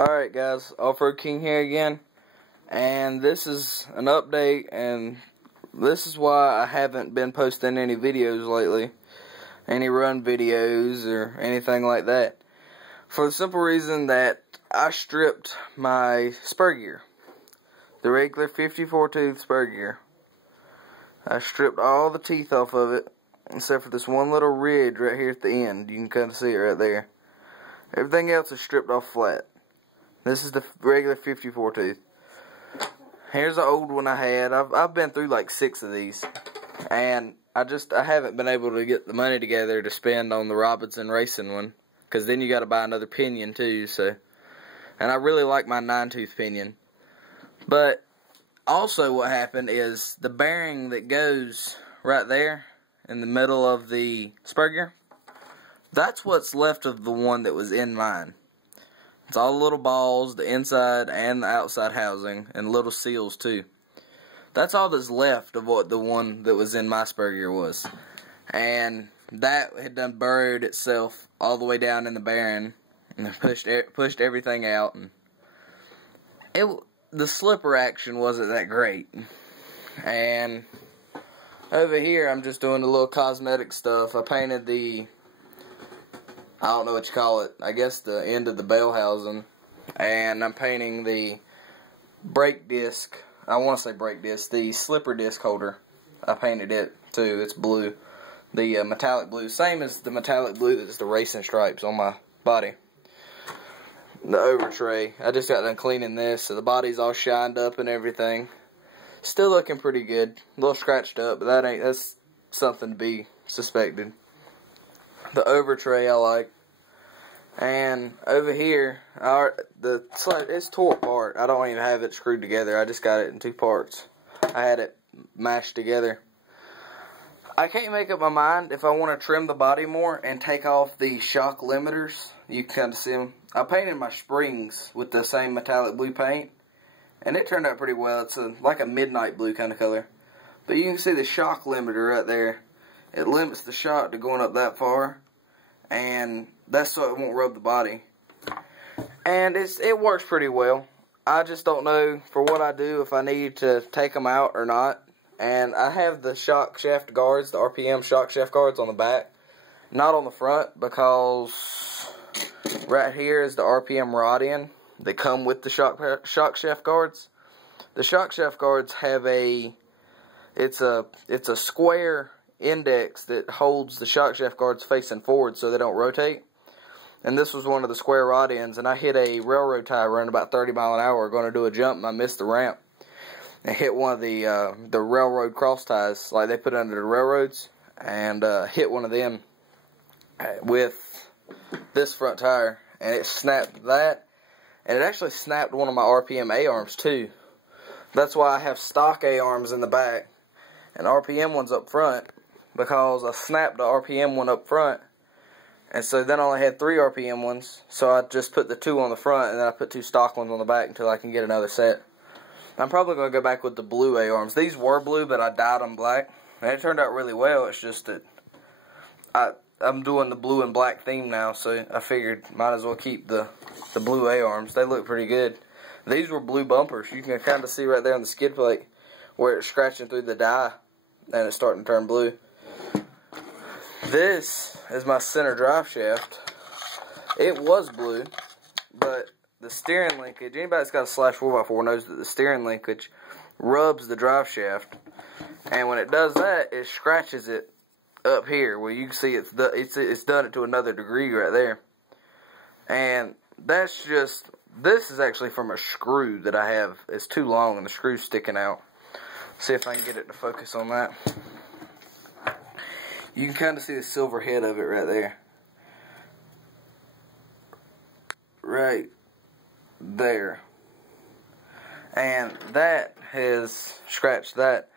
Alright guys, Off-Road King here again, and this is an update, and this is why I haven't been posting any videos lately, any run videos or anything like that, for the simple reason that I stripped my spur gear, the regular 54 tooth spur gear. I stripped all the teeth off of it, except for this one little ridge right here at the end. You can kind of see it right there. Everything else is stripped off flat. This is the regular 54 tooth. Here's the old one I had. I've been through like 6 of these, and I haven't been able to get the money together to spend on the Robinson racing one, because then you got to buy another pinion too. So, and I really like my 9-tooth pinion. But also, what happened is the bearing that goes right there in the middle of the spur gear, that's what's left of the one that was in mine. It's all the little balls, the inside and the outside housing, and little seals too. That's all that's left of what the one that was in my spur gear was. And that had done burrowed itself all the way down in the bearing, and pushed everything out. And the slipper action wasn't that great. And over here, I'm just doing the little cosmetic stuff. I painted I don't know what you call it, I guess the end of the bell housing, and I'm painting the brake disc, I want to say brake disc, the slipper disc holder. I painted it too. It's blue, the metallic blue, same as the metallic blue that's the racing stripes on my body. The over tray, I just got done cleaning this, so the body's all shined up and everything. Still looking pretty good, a little scratched up, but that's something to be suspected. The over tray I like. And over here, it's tore apart. I don't even have it screwed together. I just got it in 2 parts. I had it mashed together. I can't make up my mind if I want to trim the body more and take off the shock limiters. You can kind of see them. I painted my springs with the same metallic blue paint, and it turned out pretty well. It's like a midnight blue kind of color. But you can see the shock limiter right there. It limits the shock to going up that far, and that's so it won't rub the body. And it works pretty well. I just don't know for what I do if I need to take them out or not. And I have the shock shaft guards, the RPM shock shaft guards on the back, not on the front, because right here is the RPM rod end that come with the shock shaft guards. The shock shaft guards have it's a square index that holds the shock shaft guards facing forward so they don't rotate. And this was one of the square rod ends, and I hit a railroad tie running about 30 miles an hour going to do a jump, and I missed the ramp and hit one of the railroad cross ties like they put under the railroads, and hit one of them with this front tire, and it snapped that, and it actually snapped one of my RPM A-arms too. That's why I have stock A-arms in the back and RPM ones up front, because I snapped the RPM one up front, and so then I only had 3 RPM ones, so I just put the 2 on the front, and then I put 2 stock ones on the back until I can get another set. I'm probably going to go back with the blue A-arms. These were blue, but I dyed them black, and it turned out really well. It's just that I'm doing the blue and black theme now, so I figured might as well keep the blue A-arms. They look pretty good. These were blue bumpers. You can kind of see right there on the skid plate where it's scratching through the dye, and it's starting to turn blue. This is my center drive shaft. It was blue, but the steering linkage, anybody that's got a slash 4x4 knows that the steering linkage rubs the drive shaft, and when it does that, it scratches it up here where you can see it's done it to another degree right there. And that's just, this is actually from a screw that I have. It's too long and the screw's sticking out. See if I can get it to focus on that. You can kind of see the silver head of it right there. Right there. And that has scratched that.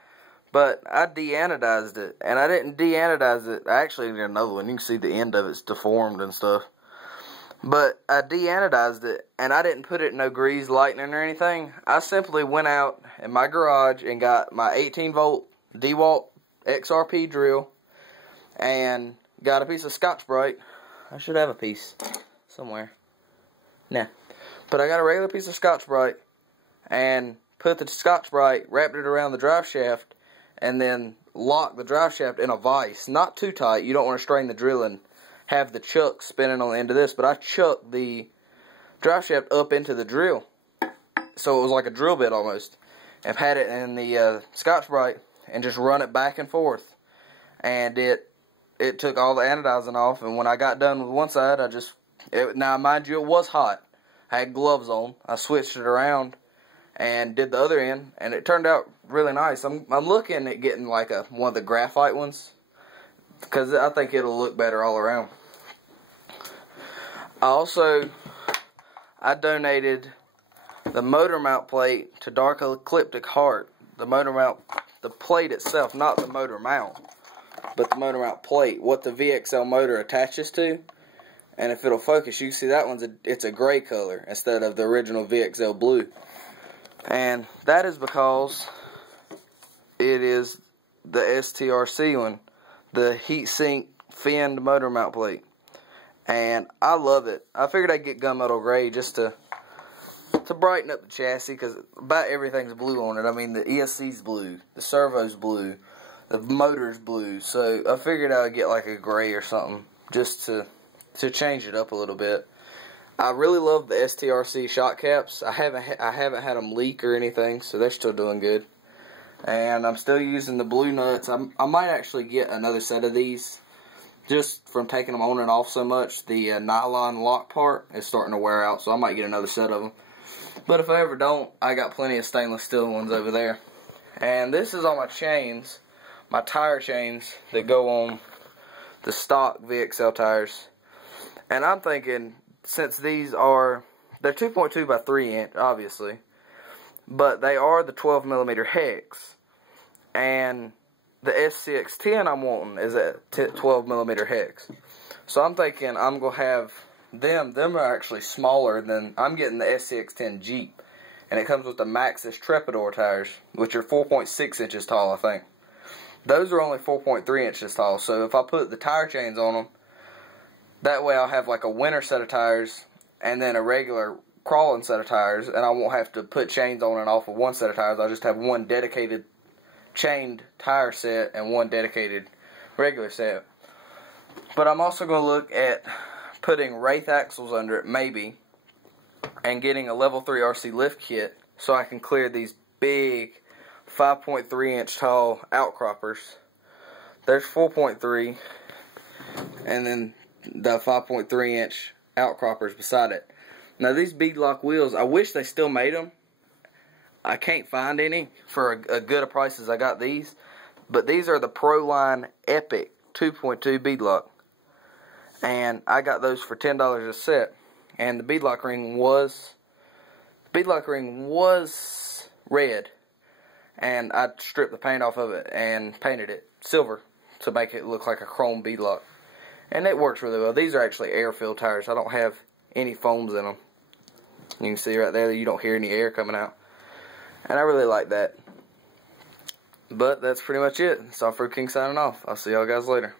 But I de-anodized it. And I didn't de-anodize it. I actually did another one. You can see the end of it's deformed and stuff. But I de-anodized it. And I didn't put it in no grease lightning or anything. I simply went out in my garage and got my 18-volt DeWalt XRP drill. And got a piece of Scotch-Brite. I should have a piece somewhere. Nah. But I got a regular piece of Scotch-Brite and put the Scotch-Brite, wrapped it around the drive shaft, and then locked the drive shaft in a vise. Not too tight. You don't want to strain the drilling. Have the chuck spinning on the end of this. But I chucked the drive shaft up into the drill. So it was like a drill bit almost. And had it in the Scotch-Brite and just run it back and forth. And it took all the anodizing off. And when I got done with one side, now mind you, it was hot. I had gloves on. I switched it around and did the other end, and it turned out really nice. I'm looking at getting like one of the graphite ones, because I think it'll look better all around. I donated the motor mount plate to Dark Ecliptic Heart. The motor mount, the plate itself, not the motor mount, but the motor mount plate, what the VXL motor attaches to. And if it'll focus, you can see that it's a gray color instead of the original VXL blue. And that is because it is the STRC one, the heatsink finned motor mount plate. And I love it. I figured I'd get gunmetal gray just to brighten up the chassis, because about everything's blue on it. I mean, the ESC's blue, the servo's blue, the motor's blue. So I figured I would get like a gray or something just to change it up a little bit. I really love the STRC shock caps. I haven't had them leak or anything, so they're still doing good. And I'm still using the blue nuts. I might actually get another set of these, just from taking them on and off so much. The nylon lock part is starting to wear out, so I might get another set of them. But if I ever don't, I got plenty of stainless steel ones over there. And this is all my chains, my tire chains that go on the stock VXL tires. And I'm thinking, since they're 2.2 by 3 inch, obviously, but they are the 12mm hex, and the SCX10 I'm wanting is at 12mm hex. So I'm thinking I'm gonna have them are actually smaller than, I'm getting the SCX10 Jeep, and it comes with the Maxxis Trepador tires, which are 4.6 inches tall, I think. Those are only 4.3 inches tall, so if I put the tire chains on them, that way I'll have like a winter set of tires and then a regular crawling set of tires, and I won't have to put chains on and off of one set of tires. I'll just have one dedicated chained tire set and one dedicated regular set. But I'm also going to look at putting Wraith axles under it, maybe, and getting a level 3 RC lift kit so I can clear these big 5.3 inch tall outcroppers. There's 4.3, and then the 5.3 inch outcroppers beside it. Now these beadlock wheels, I wish they still made them. I can't find any for a good a price as I got these. But these are the Proline Epic 2.2 beadlock. And I got those for $10 a set. And the beadlock ring was red. And I stripped the paint off of it and painted it silver to make it look like a chrome beadlock. And it works really well. These are actually air-filled tires. I don't have any foams in them. You can see right there that you don't hear any air coming out. And I really like that. But that's pretty much it. It's Off-Road King signing off. I'll see y'all guys later.